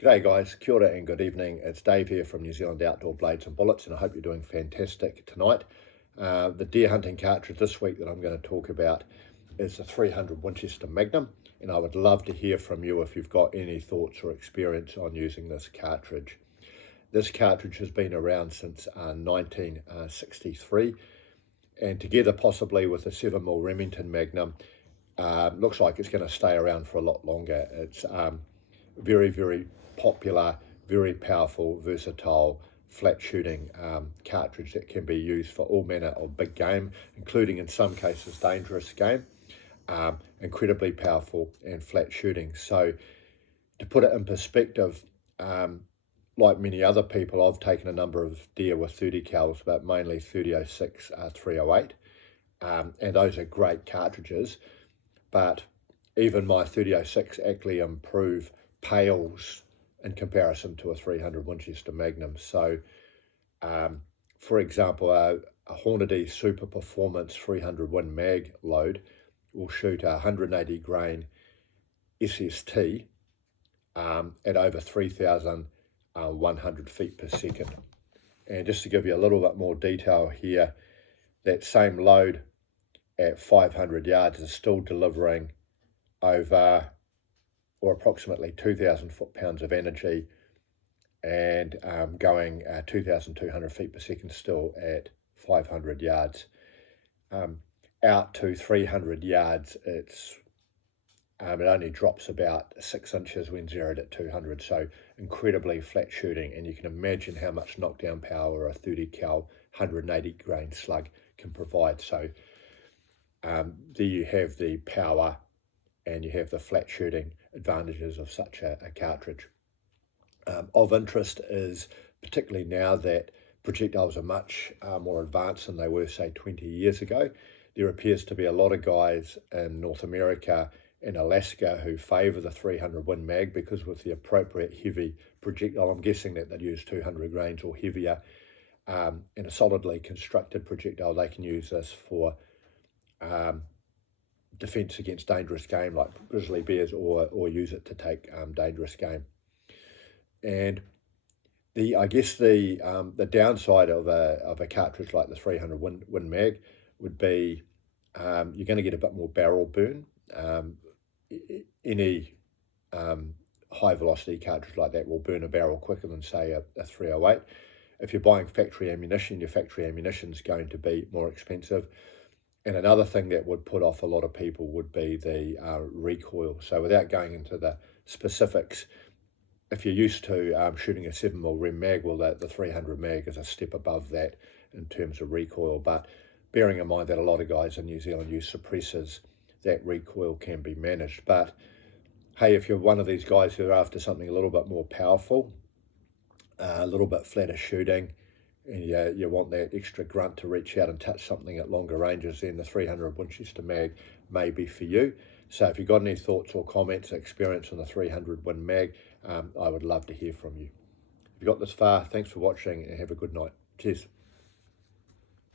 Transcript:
G'day guys, kia ora and good evening. It's Dave here from New Zealand Outdoor Blades and Bullets, and I hope you're doing fantastic tonight. The deer hunting cartridge this week that I'm going to talk about is the 300 Winchester Magnum, and I would love to hear from you if you've got any thoughts or experience on using this cartridge. This cartridge has been around since 1963, and together possibly with the 7mm Remington Magnum, looks like it's going to stay around for a lot longer. It's very, very popular, very powerful, versatile, flat shooting cartridge that can be used for all manner of big game, including in some cases dangerous game. Incredibly powerful and flat shooting. So to put it in perspective, like many other people, I've taken a number of deer with 30 cals, but mainly 30-06, 308, and those are great cartridges. But even my 30-06 actually pales in comparison to a 300 Winchester Magnum. So, for example, a Hornady Super Performance 300 Win Mag load will shoot a 180 grain SST at over 3,100 feet per second. And just to give you a little bit more detail here, that same load at 500 yards is still delivering over or approximately 2,000 foot-pounds of energy and going 2,200 feet per second still at 500 yards. Out to 300 yards, it only drops about 6 inches when zeroed at 200, so incredibly flat shooting, and you can imagine how much knockdown power a 30 cal 180 grain slug can provide. So there you have the power and you have the flat shooting advantages of such a cartridge. Of interest is, particularly now that projectiles are much more advanced than they were, say, 20 years ago, there appears to be a lot of guys in North America and Alaska who favour the 300 Win Mag because with the appropriate heavy projectile, I'm guessing that they'd use 200 grains or heavier, and a solidly constructed projectile, they can use this for defense against dangerous game like grizzly bears, or use it to take dangerous game. And I guess the downside of a cartridge like the 300 Win Mag would be you're going to get a bit more barrel burn. Any high velocity cartridge like that will burn a barrel quicker than, say, a 308. If you're buying factory ammunition, your factory ammunition is going to be more expensive. And another thing that would put off a lot of people would be the recoil. So without going into the specifics, if you're used to shooting a 7mm Rem Mag, well, the 300 Mag is a step above that in terms of recoil. But bearing in mind that a lot of guys in New Zealand use suppressors, that recoil can be managed. But hey, if you're one of these guys who are after something a little bit more powerful, a little bit flatter shooting, and you want that extra grunt to reach out and touch something at longer ranges, then the 300 Winchester Mag may be for you. So if you've got any thoughts or comments, experience on the 300 Win Mag, I would love to hear from you. If you got this far, thanks for watching and have a good night. Cheers.